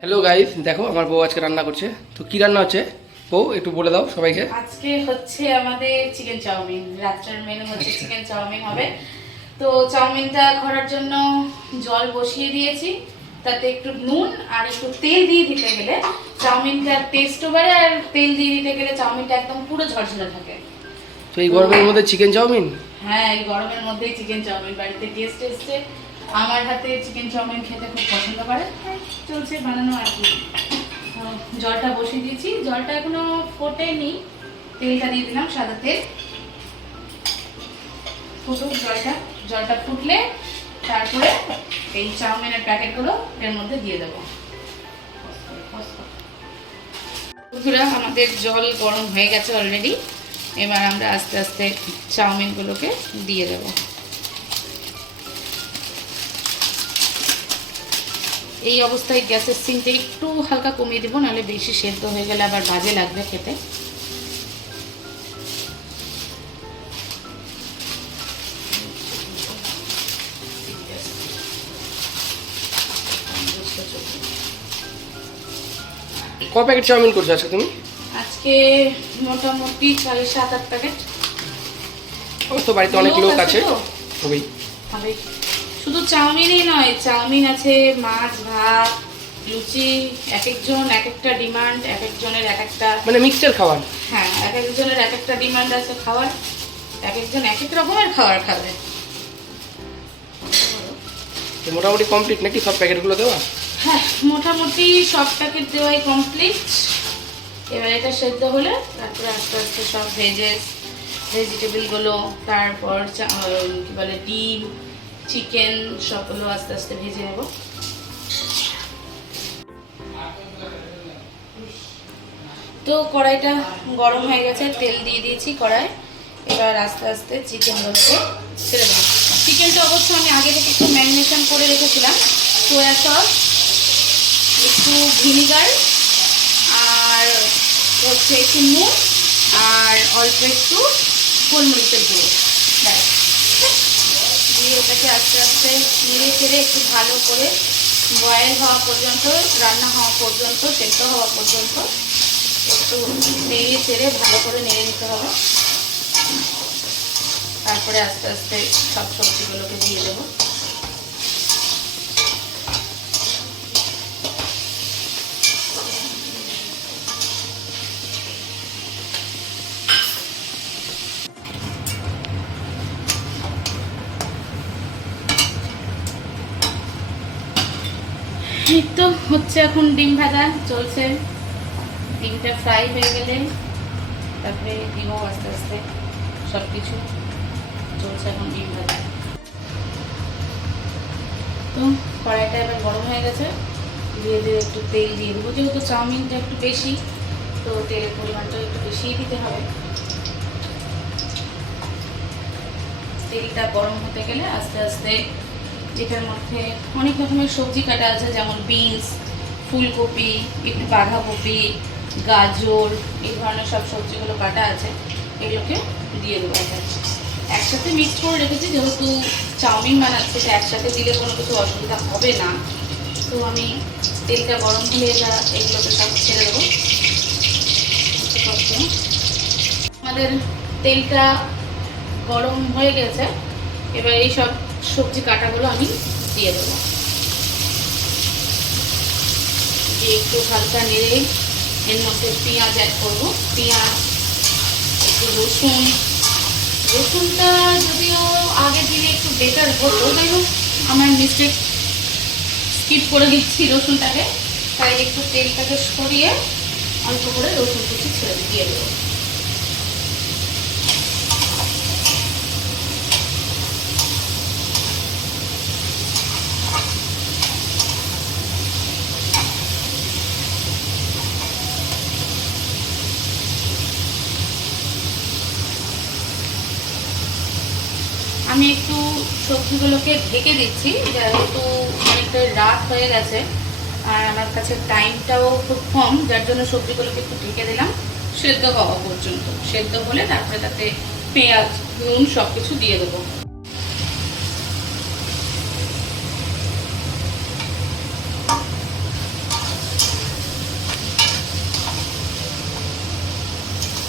Hello guys দেখো আমার বউ আজকে রান্না করছে। তো কি রান্না হচ্ছে? বউ একটু বলে দাও সবাইকে। আজকে হচ্ছে আমাদের চিকেন চাউমিন। রাত্রের মেনু হচ্ছে চিকেন চাউমিন হবে। তো চাউমিনটা করার জন্য জল বসিয়ে দিয়েছি। তাতে একটু নুন আর একটু তেল দিয়ে দিতে গেলে চাউমিনটার টেস্টও বাড়ে আর তেল দিয়ে দিতে গেলে চাউমিনটা একদম পুরো ঝরঝরে থাকে। তো এই গরমের মধ্যে চিকেন চাউমিন? হ্যাঁ এই গরমের মধ্যেই চিকেন চাউমিন বাড়িতে টেস্ট এসছে। আমার হাতে চিকেন চাউমিন খেতে খুব পছন্দ করে। চলছে বানানো আর কি। জলটা বসিয়ে দিয়েছি। জলটা এখনও ফোটেনি। তেলটা দিয়ে দিলাম সাদা তেল। ফুটুক জলটা। জলটা ফুটলে তারপরে এই চাউমিনের প্যাকেটগুলো এর মধ্যে দিয়ে দেবো। বন্ধুরা আমাদের জল গরম হয়ে গেছে অলরেডি এবার আমরা আস্তে আস্তে চাউমিনগুলোকে দিয়ে দেবো। এই অবস্থায় গ্যাসের সিমটা একটু হালকা কমিয়ে দেবো নাহলে বেশি সেদ্ধ হয়ে গেলে আবার বাজে লাগবে খেতে। ক প্যাকেট চাউমিন করছ আজকে তুমি? আজকে মোটামুটি সাড়ে সাত আট প্যাকেট। ও তো বাড়িতে অনেক লোক আছে শুধু চাউমিনই নয় চাউমিন আছে মাছ ভাত লুচি এক একজন এক একটা ডিমান্ড এক একজনের এক একটা মানে মিক্সচার খাবার হ্যাঁ এক একজনের এক একটা ডিমান্ড আছে খাওয়ার এক একজন এক এক রকমের খাবার খাবে। মোটামুটি কমপ্লিট নাকি সব প্যাকেটগুলো দেওয়া? হ্যাঁ মোটামুটি সব প্যাকেট দেওয়াই কমপ্লিট এবার এটা সেদ্ধ হলে তারপরে আস্তে আস্তে সব ভেজেস ভেজিটেবলগুলো তারপর কি বলে ডিম চিকেন সবগুলো আস্তে আস্তে ভেজে নেব। তো কড়াইটা গরম হয়ে গেছে, তেল দিয়ে দিয়েছি কড়াই। এবার আস্তে আস্তে চিকেন চিকেনগুলোকে ছেড়ে দেবো। চিকেনটা অবশ্য আমি আগে থেকে একটু ম্যারিনেশন করে রেখেছিলাম, সোয়া সস, একটু ভিনিগার আর হচ্ছে একটু নুন আর অল্প একটু গোলমরিচের গুঁড়ো। দিয়ে ওটাকে আস্তে আস্তে নেড়ে চেড়ে একটু ভালো করে বয়েল হওয়া পর্যন্ত, রান্না হওয়া পর্যন্ত, সেদ্ধ হওয়া পর্যন্ত একটু নেড়ে চেড়ে ভালো করে নেড়ে নিতে হবে। তারপরে আস্তে আস্তে সব সবজিগুলোকে দিয়ে দেবো। এই তো হচ্ছে এখন ডিম ভাজা, চলছে। ডিমটা ফ্রাই হয়ে গেলে তারপরে দিব আস্তে আস্তে সব কিছু চলছে এখন ডিম ভাজা। তো কড়াইটা এবার গরম হয়ে গেছে। দিয়ে দিয়ে একটু তেল দিয়ে দেবো। যেহেতু চাউমিনটা একটু বেশি, তো তেলের পরিমাণটা একটু বেশিই দিতে হবে। তেলটা গরম হতে গেলে আস্তে আস্তে যেটার মধ্যে অনেক রকমের সবজি কাটা আছে, যেমন বিনস, ফুলকপি, একটু বাঁধাকপি, গাজর, এই ধরনের সব সবজিগুলো কাটা আছে, এগুলোকে দিয়ে দেবো। একসাথে মিক্স করে রেখেছি, যেহেতু চাউমিন বানাচ্ছি, তো একসাথে দিলে কোনো কিছু অসুবিধা হবে না। তো আমি তেলটা গরম হলে এটা এগুলোকে সব ছেড়ে দেবো। আমাদের তেলটা গরম হয়ে গেছে। এবার এই সব সবজি কাটাগুলো আমি দিয়ে দেবো। দিয়ে একটু হালকা নেড়ে এর মধ্যে পেঁয়াজ অ্যাড করব। পেঁয়াজ, একটু রসুন। রসুনটা যদিও আগে দিলে একটু বেটার হতো যাই হোক, আমার মিস্টেক স্কিপ করে দিচ্ছি রসুনটাকে। তাই একটু তেলটাকে সরিয়ে অল্প করে রসুন কুচি ছেড়ে দিয়ে দেবো। সবজিগুলোকে ঢেকে দিচ্ছি, যেহেতু অনেকটা রাত হয়ে গেছে, আর আমার কাছে টাইমটাও খুব কম, যার জন্য সবজিগুলোকে একটু ঢেকে দিলাম। সেদ্ধ হওয়া পর্যন্ত। সেদ্ধ হলে তারপরে তাতে পেঁয়াজ, নুন সব কিছু দিয়ে দেবো।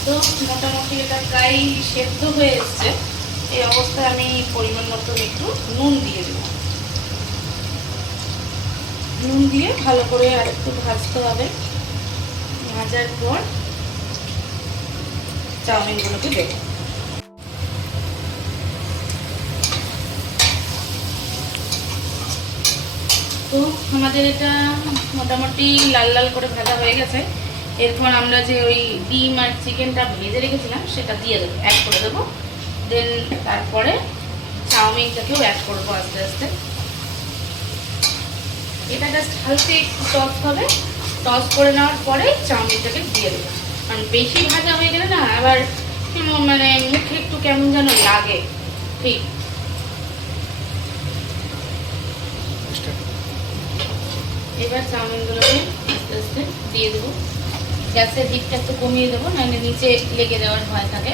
তো মোটামুটি এটা প্রায় সেদ্ধ হয়ে এসছে। এই অবস্থায় আমি পরিমাণ মতো একটু নুন দিয়ে দেব। নুন দিয়ে ভালো করে আর একটু ভাজতে হবে। ভাজার পর চাউমিনগুলোকে দেবো। তো আমাদের এটা মোটামুটি লাল লাল করে ভাজা হয়ে গেছে। এরপর আমরা যে ওই ডিম আর চিকেনটা ভেজে রেখেছিলাম, সেটা দিয়ে দেবো। অ্যাড করে দেবো। দেন, তারপরে চাউমিনটাকেও অ্যাড করব আস্তে আস্তে। এটা জাস্ট হালকা একটু টস হবে। টস করে নেওয়ার পরে চাউমিনটাকে দিয়ে দেবো। কারণ বেশি ভাজা হয়ে গেলে না, আবার মানে মুখে একটু কেমন যেন লাগে। ঠিক। এবার চাউমিনগুলোকে আস্তে আস্তে দিয়ে দেবো। গ্যাসের দিকটা একটু কমিয়ে দেবো, নাহলে নিচে লেগে যাওয়ার ভয় থাকে।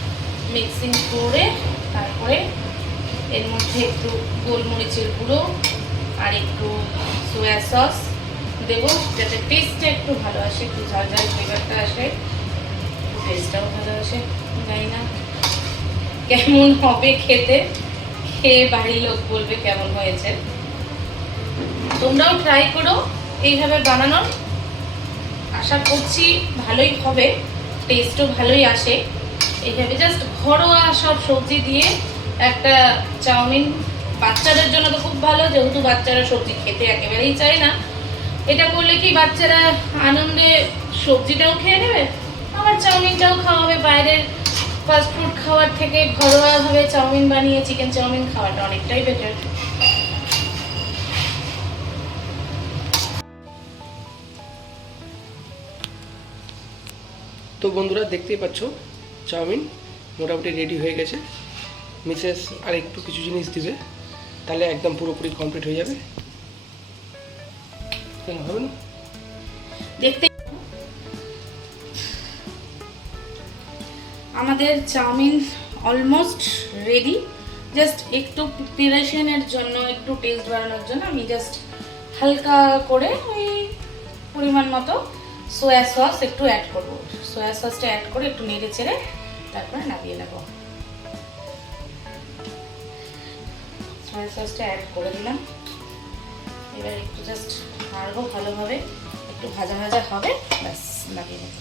মিক্সিং করে তারপরে এর মধ্যে একটু গোলমরিচের গুঁড়ো আর একটু সোয়া সস দেবো, যাতে টেস্টটা একটু ভালো আসে, একটু ঝাল ঝাল ফ্লেভারটা আসে। টেস্টটাও ভালো আসে, জানি না কেমন হবে খেতে। খেয়ে বাড়ির লোক বলবে কেমন হয়েছে। তোমরাও ট্রাই করো, এইভাবে বানানোর। আশা করছি ভালোই হবে টেস্টও ভালোই আসে। এইভাবে জাস্ট ঘরোয়া সব সবজি দিয়ে একটা চাউমিন। বাচ্চাদের জন্য তো খুব ভালো, যেহেতু বাচ্চারা সবজি খেতে একেবারেই চায় না। এটা করলে কি বাচ্চারা আনন্দে সবজিটাও খেয়ে নেবে? আবার চাউমিনটাও খাওয়া হবে বাইরের ফাস্টফুড খাওয়ার থেকে ঘরোয়াভাবে চাউমিন বানিয়ে চিকেন চাউমিন খাওয়াটা অনেকটাই বেটার তো বন্ধুরা, দেখতেই পাচ্ছ চাউমিন মোটামুটি রেডি হয়ে গেছে। মিসেস আর একটু কিছু জিনিস দিবে, তাহলে একদম পুরোপুরি কমপ্লিট হয়ে যাবে। হবে না? দেখতে আমাদের চাউমিন অলমোস্ট রেডি জাস্ট একটু প্রিপারেশনের জন্য, একটু টেস্ট বাড়ানোর জন্য আমি জাস্ট হালকা করে ওই পরিমাণ মতো সোয়া সস একটু অ্যাড করব। সোয়া সসটা অ্যাড করে একটু নেড়ে চেড়ে তারপরে নামিয়ে নেব। সোয়া সসটা অ্যাড করে দিলাম। এবার একটু জাস্ট নাড়বো ভালোভাবে। একটু ভাজা ভাজা হবে, ব্যাস লাগিয়ে দেবো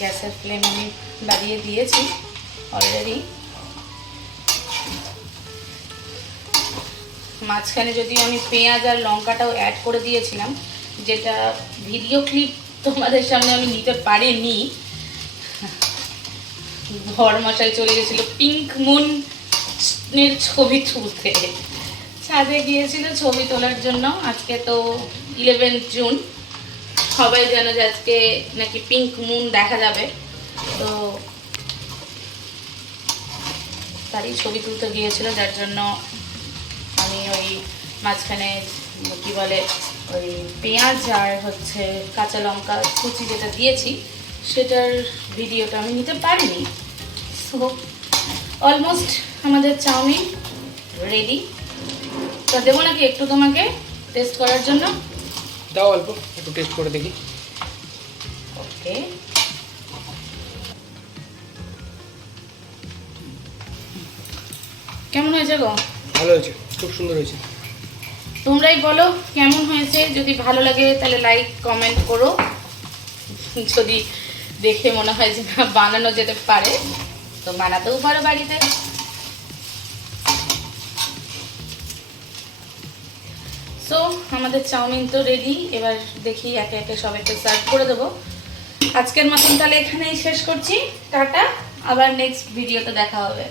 গ্যাসের ফ্লেম আমি বাড়িয়ে দিয়েছি অলরেডি মাঝখানে যদি আমি পেঁয়াজ আর লঙ্কাটাও অ্যাড করে দিয়েছিলাম, যেটা ভিডিও ক্লিপ তোমাদের সামনে আমি নিতে পারিনি। ঘর মশাই চলে গেছিল পিঙ্ক মুন ছবি তুলতে। ছাদে গিয়েছিল ছবি তোলার জন্য। আজকে তো ইলেভেন জুন সবাই জানে যে আজকে নাকি পিঙ্ক মুন দেখা যাবে। তো তারই ছবি তুলতে গিয়েছিল, যার জন্য আমি ওই মাঝখানে কি বলে ওই পেঁয়াজ আর হচ্ছে কাঁচা লঙ্কা কুচি যেটা দিয়েছি সেটার ভিডিওটা আমি নিতে পারিনি। সো অলমোস্ট আমাদের চাউমিন রেডি তো দেবো নাকি একটু তোমাকে টেস্ট করার জন্য? দাও অল্প একটু টেস্ট করে দেখি। ওকে কেমন হয়েছে গো? ভালো হয়েছে খুব সুন্দর হয়েছে। তোমরাই বলো কেমন হয়েছে? যদি ভালো লাগে তাহলে লাইক কমেন্ট করো। যদি দেখে মনে হয় যে বানানো যেতে পারে, তো বানাতেও পারো বাড়িতে। সো আমাদের চাউমিন তো রেডি এবার দেখি একে একে সবাইকে সার্ভ করে দেবো। আজকের মতন তাহলে এখানেই শেষ করছি। টাটা। আবার নেক্সট ভিডিওতে দেখা হবে।